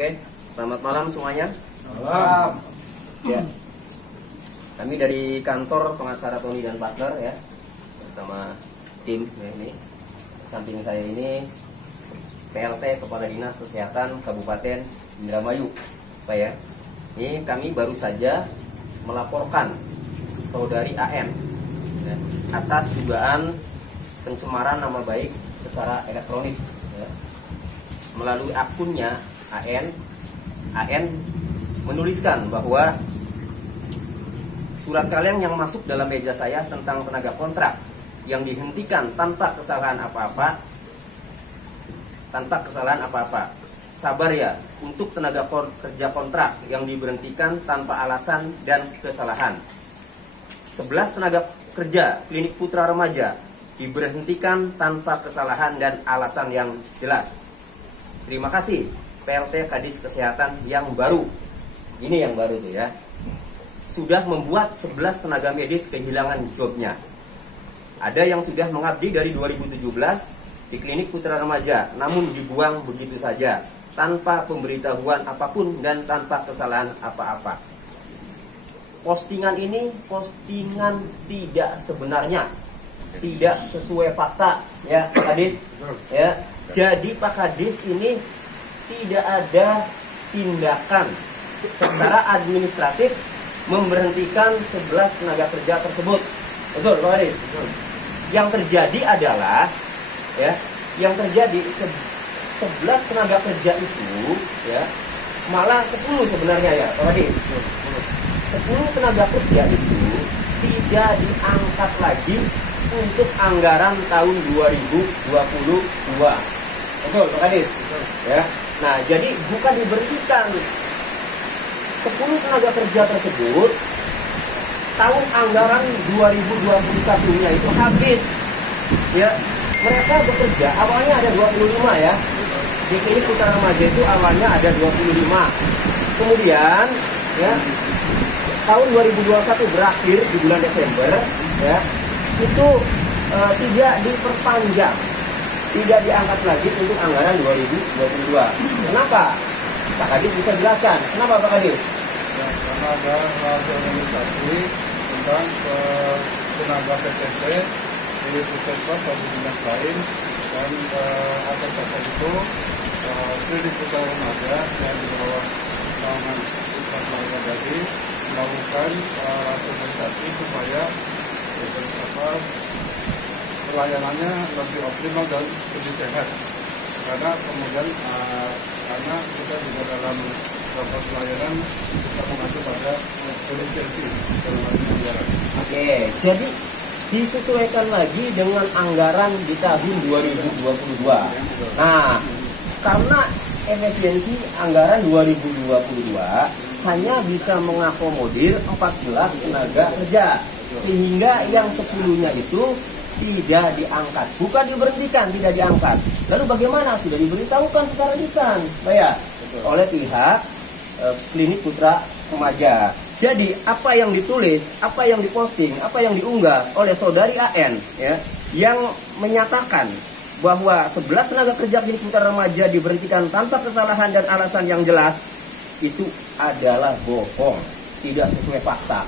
Oke, selamat malam semuanya. Malam. Ya, kami dari kantor pengacara Tony dan Partner ya, bersama tim ya, ini samping saya ini PLT Kepala Dinas Kesehatan Kabupaten Indramayu, Pak ya. Ini kami baru saja melaporkan saudari AN ya, atas dugaan pencemaran nama baik secara elektronik ya. Melalui akunnya AN menuliskan bahwa surat kaleng yang masuk dalam meja saya tentang tenaga kontrak yang dihentikan tanpa kesalahan apa-apa, sabar ya, untuk tenaga kerja kontrak yang diberhentikan tanpa alasan dan kesalahan. 11 tenaga kerja Klinik Putra Remaja diberhentikan tanpa kesalahan dan alasan yang jelas. Terima kasih PLT Kadis Kesehatan yang baru. Ini yang baru tuh ya. Sudah membuat 11 tenaga medis kehilangan jobnya. Ada yang sudah mengabdi dari 2017 di Klinik Putra Remaja, namun dibuang begitu saja tanpa pemberitahuan apapun dan tanpa kesalahan apa-apa. Postingan ini postingan tidak sebenarnya, tidak sesuai fakta ya Pak Kadis ya. Jadi Pak Kadis ini tidak ada tindakan secara administratif memberhentikan 11 tenaga kerja tersebut. Betul Pak Kadis? Yang terjadi adalah ya, yang terjadi 11 tenaga kerja itu ya, malah 10 sebenarnya ya Pak Kadis. 10 tenaga kerja itu tidak diangkat lagi untuk anggaran tahun 2022. Betul Pak Kadis? Ya. Nah, jadi bukan diberhentikan 10 tenaga kerja tersebut, tahun anggaran 2021-nya itu habis. Ya, mereka bekerja awalnya ada 25 ya. Di Klinik Putra Remaja itu awalnya ada 25. Kemudian ya, tahun 2021 berakhir di bulan Desember ya, itu tidak diperpanjang, tidak diangkat lagi untuk anggaran 2022. Kenapa? Pak Kadis bisa jelaskan. Kenapa Pak Kadis? Ya, karena ada rahasia organisasi tentang tenaga PCT di puskesmas atau dinas lain, dan atas dasar itu Klinik Putra Remaja yang di bawah naungan Pusat Layanan tadi melakukan rasionalisasi supaya pelayanannya lebih optimal dan lebih sehat. Karena kemudian karena kita juga dalam proses pelayanan kita mengacu pada efisiensi dalam anggaran. Oke, jadi disesuaikan lagi dengan anggaran di tahun 2022. Nah, karena efisiensi anggaran 2022 hanya bisa mengakomodir 14 tenaga kerja, sehingga yang 10-nya itu tidak diangkat, bukan diberhentikan, tidak diangkat. Lalu bagaimana? Sudah diberitahukan secara lisan, Pak ya, oleh pihak Klinik Putra Remaja. Jadi apa yang ditulis, apa yang diposting, apa yang diunggah oleh saudari AN ya, yang menyatakan bahwa 11 tenaga kerja Klinik Putra Remaja diberhentikan tanpa kesalahan dan alasan yang jelas, itu adalah bohong, tidak sesuai fakta.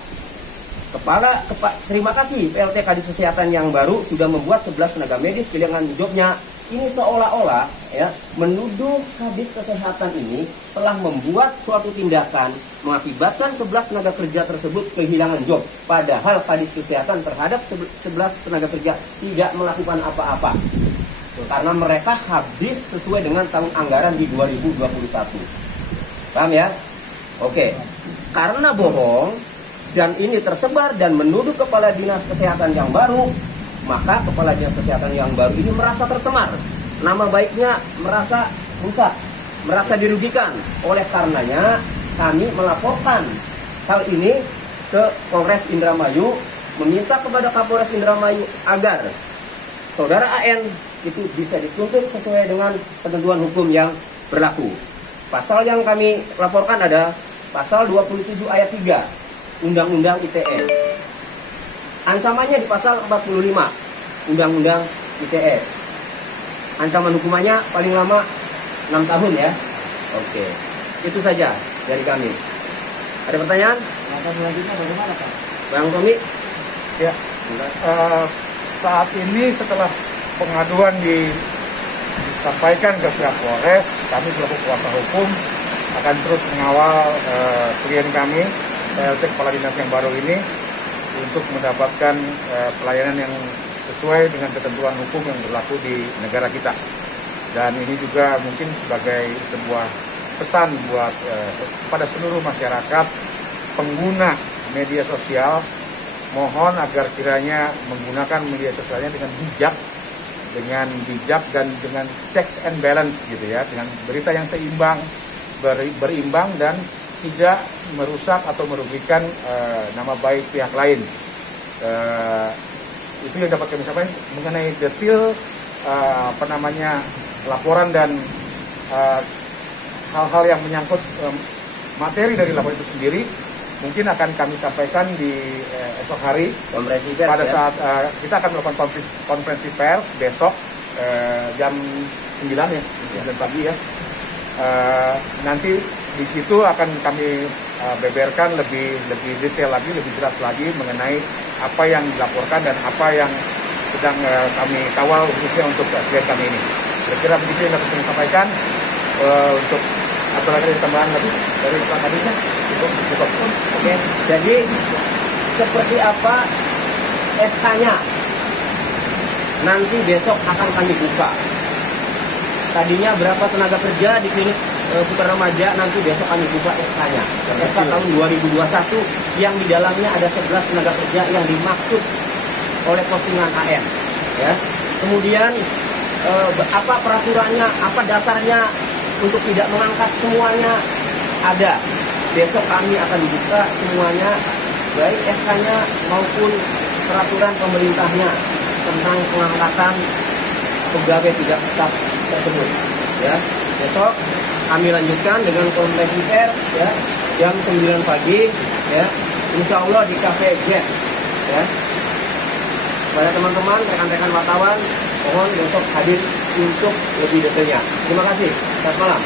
Terima kasih PLT Kadis Kesehatan yang baru sudah membuat 11 tenaga medis kehilangan jobnya. Ini seolah-olah ya, menuduh Kadis Kesehatan ini telah membuat suatu tindakan mengakibatkan 11 tenaga kerja tersebut kehilangan job. Padahal Kadis Kesehatan terhadap 11 tenaga kerja tidak melakukan apa-apa, karena mereka habis sesuai dengan tahun anggaran di 2021. Paham ya? Oke. Karena bohong dan ini tersebar dan menuduh Kepala Dinas Kesehatan yang baru, maka Kepala Dinas Kesehatan yang baru ini merasa tercemar, nama baiknya merasa rusak, merasa dirugikan. Oleh karenanya kami melaporkan hal ini ke Polres Indramayu, meminta kepada Kapolres Indramayu agar saudara AN itu bisa dituntut sesuai dengan ketentuan hukum yang berlaku. Pasal yang kami laporkan ada pasal 27 ayat 3 Undang-Undang ITE. Ancamannya di pasal 45 Undang-Undang ITE. Ancaman hukumannya paling lama 6 tahun ya. Oke. Itu saja dari kami. Ada pertanyaan? Langkah selanjutnya bagaimana, Pak? Bang Tommy? Ya, saat ini setelah pengaduan disampaikan ke pihak Polres, kami selaku kuasa hukum akan terus mengawal klien kami, PLT Kepala Dinas yang baru ini, untuk mendapatkan pelayanan yang sesuai dengan ketentuan hukum yang berlaku di negara kita. Dan ini juga mungkin sebagai sebuah pesan buat kepada seluruh masyarakat pengguna media sosial, mohon agar kiranya menggunakan media sosialnya dengan bijak dan dengan checks and balance gitu ya, dengan berita yang seimbang, berimbang dan tidak merusak atau merugikan nama baik pihak lain. Itu yang dapat kami sampaikan mengenai detail laporan dan hal-hal yang menyangkut materi dari laporan itu sendiri mungkin akan kami sampaikan di esok hari pada saat kita akan melakukan konferensi pers besok jam 9 ya, 9 pagi ya. Nanti di situ akan kami beberkan lebih detail lagi, lebih jelas lagi mengenai apa yang dilaporkan dan apa yang sedang kami kawal khususnya untuk klien kami ini. Kira-kira begitu yang dapat kami sampaikan. Untuk apalagi tambahan lagi dari Pak Kadisnya cukup. Oke. Jadi seperti apa SK-nya nanti besok akan kami buka. Tadinya berapa tenaga kerja di klinik Putra Remaja, nanti besok kami buka SK-nya. SK tahun 2021 yang di dalamnya ada 11 tenaga kerja yang dimaksud oleh postingan AN. Ya. Kemudian apa peraturannya, apa dasarnya untuk tidak mengangkat semuanya ada. Besok kami akan buka semuanya, baik SK-nya maupun peraturan pemerintahnya tentang pengangkatan pegawai tidak tetap tersebut. Ya, besok kami lanjutkan dengan konferensi pers ya jam 9 pagi ya, insya Allah di Cafe Jet ya. Pada teman-teman, rekan-rekan wartawan, mohon besok hadir untuk lebih detailnya. Terima kasih. Selamat malam.